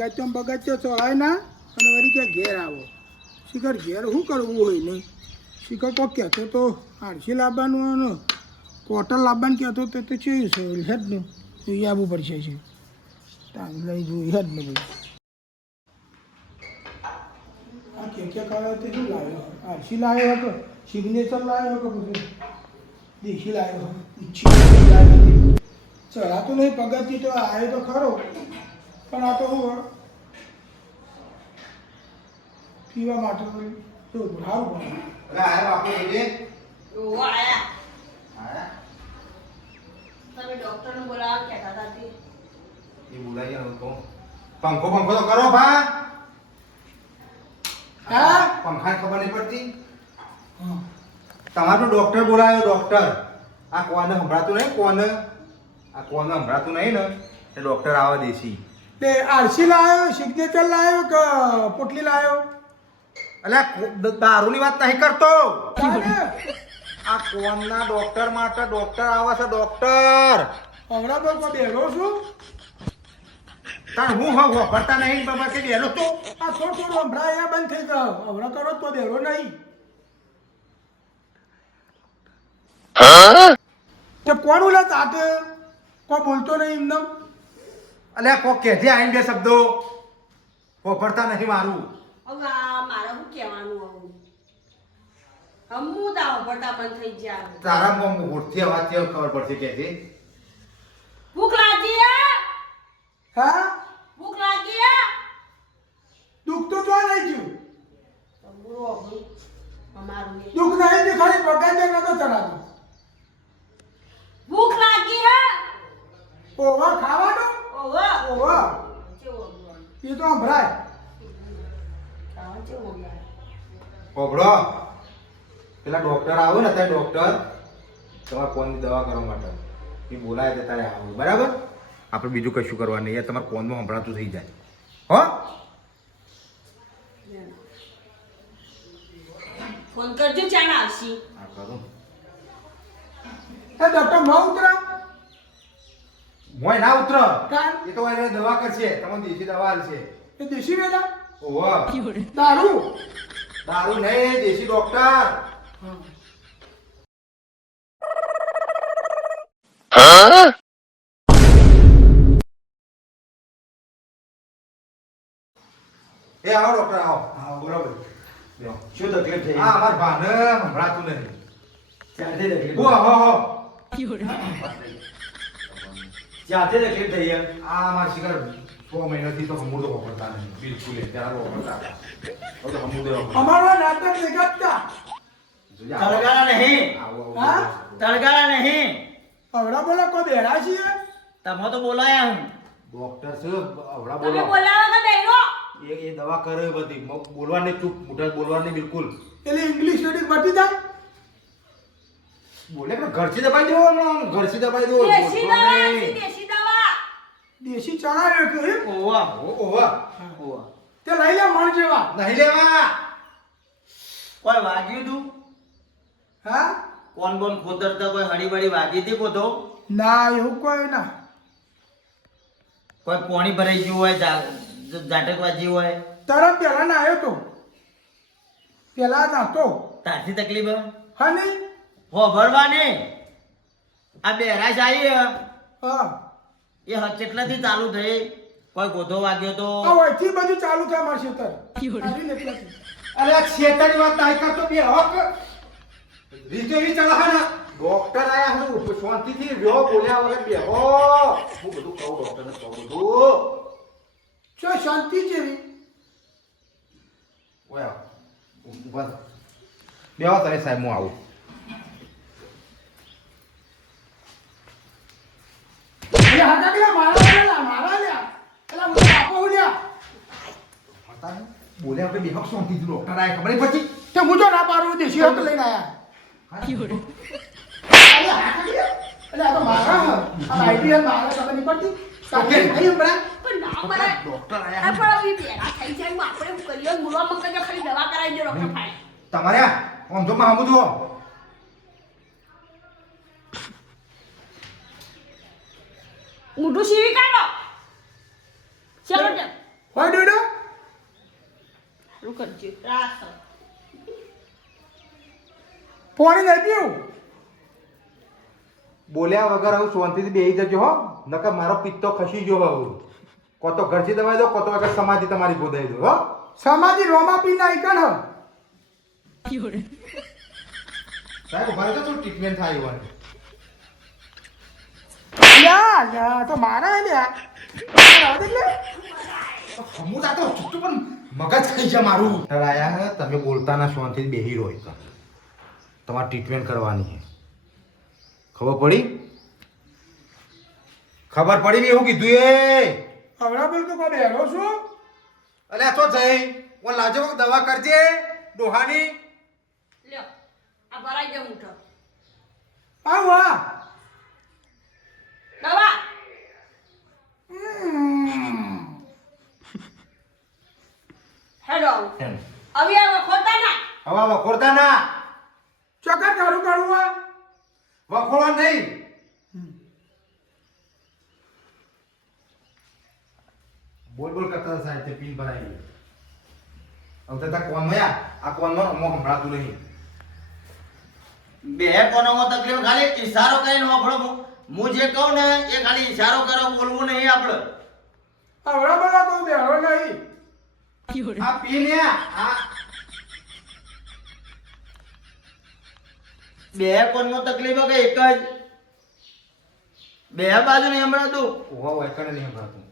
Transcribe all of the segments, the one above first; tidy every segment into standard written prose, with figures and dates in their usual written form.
બગાચ્યો ચડાય ના અને વળી ક્યાં ઘેર આવો શિખર ઘેર શું કરવું હોય નહીં શિખર કોક કહેતો તો આરસી લાવવાનું અને કોટલ લાવવાનું કહેતો તો ચેવું છે હેડ ને જોઈ આવવું પડશે છે લઈ જોઈ હેડ ને બધું આ કે કરે તે શું લાવ્યો આરસી લાવ્યો હતો સિગ્નેચર લાવ્યો હતો પછી દેશી લાવ્યો ઈચ્છી લાવી ચડાતું નહીં પગથથી તો આવ્યો તો ખરો પણ આ તો હું પીવા માટે તો સારું પડે તમે ડોક્ટરને બોલાવવા કહેતા હતા તે એ બોલાઈ ગયો તો પંખો તો કરો ભા હા પંખા ખબર નહીં પડતી તમારો ડોક્ટર બોલાયો ડોક્ટર આ કોને સંભળાતું નહીં કોને આ કોને સંભળાતું નહીં ને એ ડોક્ટર આવે દેશી તે આરસી લાવ્યો સિગ્નેચર લાવ્યો કે પોટલી લાવ્યો એટલે દારૂની વાત નહીં કરતો તારે આ કોનના ડોક્ટર માટે ડોક્ટર આવે છે ડોક્ટર હમણાં તો કોઈ બેરો છું તાર હું વાપરતા નહીં બાબા કે બેલો તો આ થોડું હમણાં અહીંયા બંધ થઈ ગયો હમણાં કરો તો બેરો નહીં તો કોણ બોલે તાતે કોઈ બોલતો નહીં એમને અલ્યા કોક કે જે આઈને બે શબ્દો વાપરતા નથી મારું હવે આ મારે શું કહેવાનું આવું હમું દાવ પડતા બંધ થઈ ગયા તારા મોટથી અવાજથી ખબર પડશે કે છે ભૂખ લાગી હા ભૂખ લાગી દુઃખ તો જો નહીં થયું તંબુરો અમારું નહીં દુઃખ નહીં તે ખાલી પગાર દે નતો ચડાતો ભૂખ લાગી ઓવા ખાવાનું ઓવા ઓવા કેવો એ તો સંભળાય ખાવા કેવો ઓબળો પેલા ડોક્ટર આવે ને ત્યાં ડોક્ટર તમારા કોનની દવા કરવા માટે એ બોલાય છે તારે આવું બરાબર આપણે બીજું કશું કરવાનું નહીં તમારે કોનમાં સંભળાતું થઈ જાય હો ફોન કરજો ચાના આવશી આ કરું એ ડોક્ટર ન ઉતરા મોય ના ઉતર કાન એ તો એને દવા કરશે તમને દેશી દવા આલશે એ દેશી વેલા ઓહો દારૂ દારૂ નહીં દેશી ડોક્ટર એ આવો ડોક્ટર આવો બરોબર શું તકલીફ થઈ આ અમાર ભાને સંભળાતું નથી ચાલતી તકલીફ હો હો હો ચાલતી તકલીફ થઈ એમ આ અમાર શિખર 6 મહિનાથી તો હમુદો વાપરતા નહીં બિલકુલ ત્યારે વાપરતા હતા હવે તો હમુદો વાપરતા અમારો નાટક દેખાતા તળગાળા નહીં હા તળગાળા નહીં હમણાં બોલો કોઈ બેડા છીએ તમે તો બોલાયા હું ડોક્ટર છે હવડા તમે બોલો બોલાવો કે બેરો એ દવા કરે બધી બોલવાની ચૂપ મોટા બોલવાની બિલકુલ એટલે ઇંગ્લિશ સ્ટડી બટી જાય બોલે પણ ઘરથી દબાઈ દેવો ઘરથી દબાઈ દેવો દેશી દવા આવશી, દેશી દવા દેશી ચડાવ્યો કે હે? ઓવા ઓવા ઓવા તે લઈ લે મણ જેવા નહીં લેવા કોઈ વાગ્યું તું હા કોણ બોન ખોતરતા કોઈ હડીબડી વાગી હતી કોતો ના એવું કોઈ ના કોઈ પોણી ભરાઈ ગયું હોય ઝાટક વાજી હોય તરત પેલા ના આવ્યો તો પેલા નાતો તારથી તકલીફ હા નહીં હો ભરવાને આ બેરાશ આવી હા એ કેટલાથી ચાલુ થઈ કોઈ ગોધો વાગ્યો તો આ વયથી બધું ચાલુ થાય માર ખેતર આવી લે એટલાથી. અરે આ શેતાની વાત નહીં કરતો બે હક રીતો ઈ ચલાહાના ડોક્ટર આયા હું શાંતિથી વ્યો બોલ્યા વગર બે હો હું બધું કહું ડોક્ટરને કહું બધું શું શાંતિ જેવી ઓયા ઉભા થા. બેહો તમે સાહેબ હું આવું એટલે હાટા પેલા મારા લ્યા પેલા મને બાપો ઉલ્યા હતા ને બોલ્યા વગર બે હક શાંતિથી ડોક્ટર આયા ખબર નહીં પછી તે હું જો ના પાડું દેશી હોત લઈને આયા એટલે આ તો મારા આ આઈડિયા મારા ખબર નહીં પડતી સાચી નહીં હમણાં પણ ના મરાય ડોક્ટર આ આયા પણ હવે બેરા થઈ જાય હું આપણે શું કરીએ મુળવા મગજ ખાલી દવા કરાવી દે ડોક્ટર ભાઈ તમારે આમ જો માં હમું જો મોઢું સીવી કાઢો ચાલો હોય ડોડો શું કરજો રાસ પાણી નહીં પીવું બોલ્યા વગર હું શાંતિથી બેસી જજો હો નકર મારો પિત્તો ખસી ગયો હવે કો તો ઘરથી દવાઈ દો કો તો વગર સમાધિ તમારી ગોદાઈ દો હો સમાધિ રોમા પી નાઈ કણ સાહેબ મારે તો થોડું ટ્રીટમેન્ટ થાય હોય યા યા તો મારા હે લ્યા હું તો ચૂકતું પણ મગજ ખાઈ છે મારું આયા હે તમે બોલતા ના શાંતિથી બેહી રહો એક તમારે ટ્રીટમેન્ટ કરવાની છે ખબર પડી ખબર પડી ને એવું કીધું એ હમણાં બોલ તો કોઈ બેરો છું અલ્યા તો જઈ હું લાજો દવા કરજે ડોહાની લ્યો આ ભરાઈ જાઉં ઉઠો આવ વા દવા હેડો હવે હવે ખોતા ના હવે વખોડતા ના ચોકર કાઢું કાઢું આ વખોડવા નહીં બોલ બોલ કરતા હતા સાહેબ તે પીન ભરાઈ ગઈ હવે તો કોણ મયા આ કોણમાં મો સંભળાતું નહીં બે કોનોમાં તકલીફ ખાલી ઈશારો કરીને આપણો હું જે કહું ને એ ખાલી ઈશારો કરો બોલવું નહીં આપણે હમણાં બધા કોઈ બેરો નહીં આ પીન આ બે કોનમાં તકલીફ કે એક જ બે બાજુ નહીં હમણાં તું ઓવા વાયકણ નહીં સંભળાતું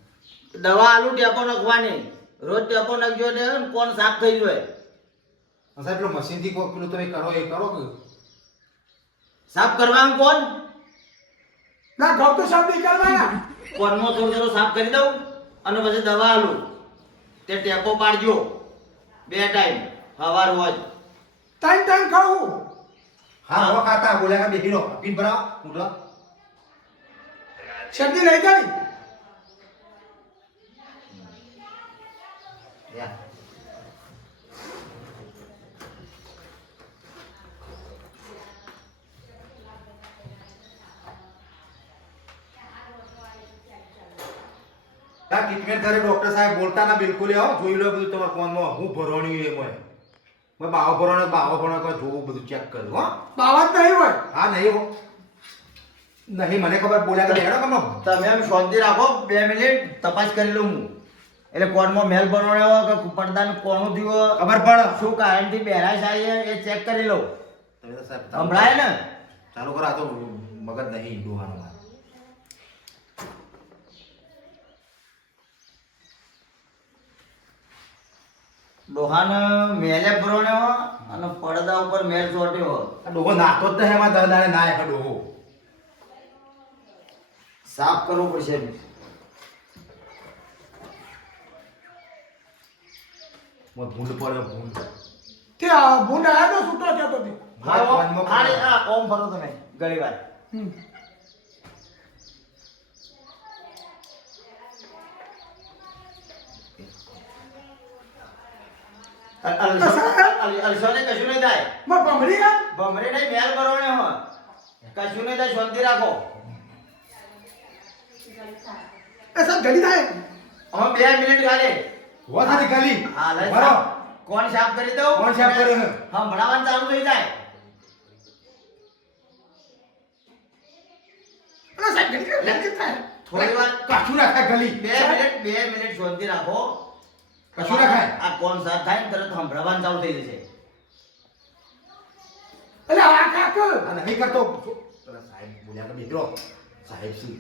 દવા આલુ ટેપો નાખવાની રોજ ટેપો નાખજો એટલે કોણ સાફ થઈ જાય સાહેબ પેલો મશીનથી કોઈ પેલું તમે કરો એ કરો કે સાફ કરવાનું કોણ ના ઘઉં તો સબ નીકળવાના કોનમાં થોડું થોડું સાફ કરી દઉં અને પછી દવા આલું તે ટેપો પાડજો 2 ટાઈમ સવાર હોય ટાઈમ ટાઈમ ખાવું હા હવા ખાતા બોલ્યા બેહી રહો પીન ભરાવ ઉઠો શરદી રહી ગઈ યા ટ્રીટમેન્ટ કરે ડોક્ટર સાહેબ બોલતા ના બિલકુલ આવો જોઈ લો બધું તમારા ફોનમાં હું ભરવાની એમાં મેં બાવો ભરવાનો જોવું બધું ચેક કર્યું હો બાવા જ નહીં હોય હા નહીં હો નહીં મને ખબર બોલ્યા કે હેડો કમનો તમે એમ શાંતિ રાખો 2 મિનિટ તપાસ કરી લઉં હું એટલે કોર્ટમાં મેલ બનાવ્યો કે પડદાનું કોનું થયું ખબર પડે શું કારણથી બેરાશ આવી છે એ ચેક કરી લઉં તમે તો સાહેબ સંભળાય ને ચાલુ કરો આ તો મગજ નહીં ડોહાનો ડોહાને મેલે ભરણ્યો અને પડદા ઉપર મેલ ચોટ્યો આ ડોહો નાતો જ નહીં એમાં દાડે ના એક ડોહો સાફ કરવું પડશે ભૂંડ પડ્યો ભૂંડ તે ભૂંડ આવ્યા તો છૂટો થતો હતી ઓમ ફરો તમે ઘણી વાર અલસોને કશું નહીં થાય માં ભમરી આ ભમરે નહીં મેલ ભરવાનો હો કશું નહીં થાય શાંતિ રાખો એ સબ ઘડી થાય હવે 2 મિનિટ ખાલી હો થારી ખાલી હા લઈ ભરો કોણ સાફ કરી દઉં કોણ સાફ કરે છે? હમણાં ચાલુ થઈ જાય અલા સાહેબ ઘડી થાય થોડી વાર કાચું રાખે ખાલી 2 મિનિટ શાંતિ રાખો કશું રાખાય આ કોણ સાફ થાય ને તરત સંભળાવાનું ચાલુ થઈ જશે અલે આ કાક આ નહીં કરતો પેલા સાહેબ બોલ્યા કે બેઠો સાહેબ શું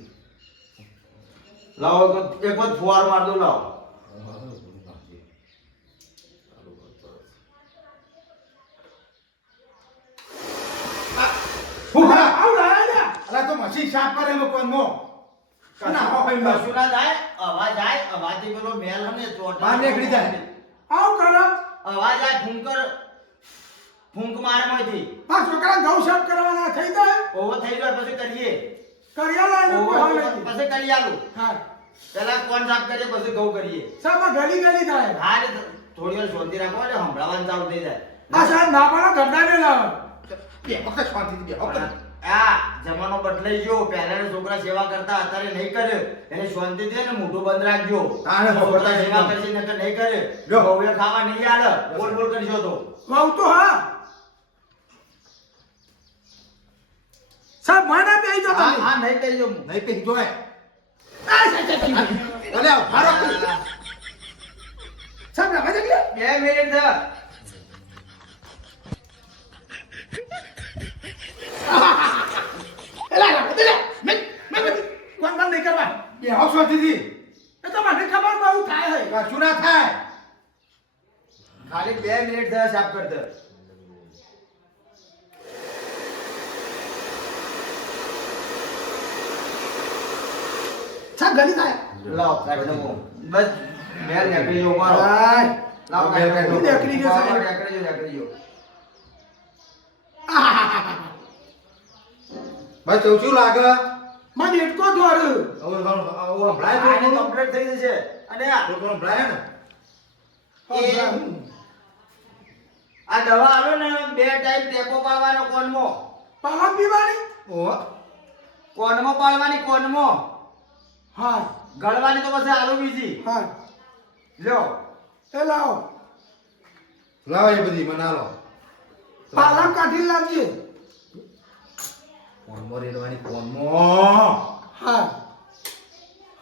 લાવો એક વખત ફુવારો માર દો લાવો અલા તો મશીન સાફ કરે એમાં કોણમો કના હોય એમાં કશું ના થાય અવાજ આવે અવાજથી પેલો મેલ હને ચોટ બહાર નીકળી જાય. આવ કરો અવાજ આવે ફૂંક મારે માંથી આ છોકરા ઘઉં સાફ કરવાના થઈ જાય ઓવો થઈ જાય પછી કરીએ કરિયાલા એનો કોઈ હાલ નથી પછી કરી આલું હા પેલા કોણ સાફ કરીએ પછી ઘઉં કરીએ સાહેબ આ ગલી ગલી થાય હા એટલે થોડી વાર શાંતિ રાખો એટલે સંભળાવાનું ચાલુ થઈ જાય આ સાહેબ ના પાડો ગરદા ને લાવો બે વખત શાંતિથી બે વખત આ જમાનો બદલાઈ ગયો પહેલાના છોકરા સેવા કરતા અત્યારે નહીં કરે એને શાંતિથી ને મોઢું બંધ રાખજો આને છોકરા સેવા કરશે નકર નહીં કરે જો. બહુએ ખાવા નહીં આલે બોલ બોલ કરશો તો વાવ તો હા સાહેબ મને પેઈ જો હા તમે હા નહીં કહેજો નહીં પેલી જોય આ સાહેબ અલે ભારો સાહેબ ના મજા ગયા 2 મિનિટ થયા એલા બદલે મેં કોણ બંધ નહીં કરવા બે હાઉસ વાતીથી એ તો મને ખબર બહુ થાય હે કશું ના થાય ખાલી 2 મિનિટ થયા સાફ કરતા સાહેબ ગલી થાય લાવ કાઢ દો બસ મેલ નીકળી જો મારો હાય લાવ મેલ કાઢ દો નીકળી ગયો સાહેબ. નીકળી જો ભાઈ ચૌચું લાગે મને એટલો દોડ હવે હમણાં આને કમ્પ્લીટ થઈ જશે અને આ હમણાં ને આ દવા આલો ને 2 ટાઈમ ટેપો પાડવાનો કોનમાં પાલન પીવાની ઓ કોનમાં પાડવાની કોનમાં હા ગળવાની તો પછી આલુ બીજી હા લ્યો એ લાવો લાવો એ બધી મને આલો પાલન કાઢી લાવજે કોનમાં રેડવાની કોનમાં હા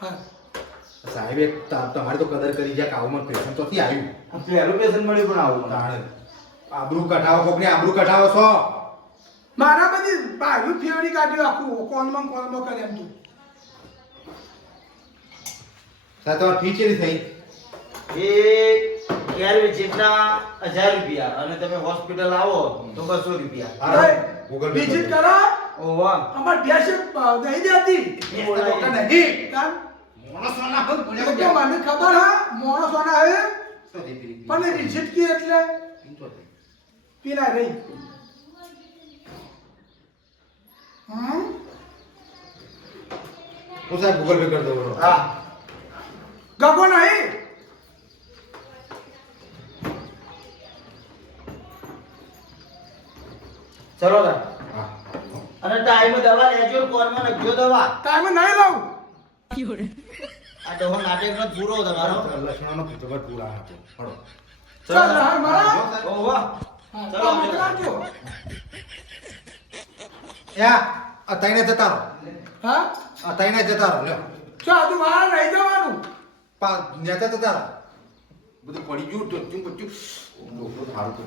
હા સાહેબ એક તમારી તો કદર કરી ગયા કે આવું મને પેશન્ટ ચોથી આવ્યું પહેલું પેશન્ટ મળ્યું પણ આવું તાણે આબરૂ કઢાવો કોકની આબરૂ કઢાવો છો મારા બધી બાયું ફેવડી કાઢ્યું આખું કોલમાં કરે એમ તું સાહેબ તમારી ફી કેટલી થઈ એ કેર જેટલા 1000 રૂપિયા અને તમે હોસ્પિટલ આવો તો 200 રૂપિયા હાલો, ગૂગલ પે વિઝિટ કરી કરો ઓવા અમાર ડેશ દઈ દેતી ડોક્ટર નહીં કામ મોણસોના હક એ તો મને ખબર હા મોણસોના હે તો દે પેલી પણ વિઝિટ કી એટલે પીલા રહી હમ હું સાહેબ ગૂગલ પે કરી દઉં બરો. હા ગગો નહીં ચલો તા હા અને ટાઈમે દવા લેજો કોનમાં નાખજો દવા ટાઈમે નહીં લઉં આ ડોહો નાટકનો પૂરો તમારો લસણાનો ખીચો પૂરા આપો હળો ચાલ હા મારા ઓવા હા, ચલો, કામ ચલો. કરાવજો. યા આ તઈને જતા રહો હા આ તઈને જતા રહો લ્યો ચો આજુ મારા રહી જવાનું નેતા જતા રહો બધું પડી ગયું તો ચૂપ ચૂપ સારું તો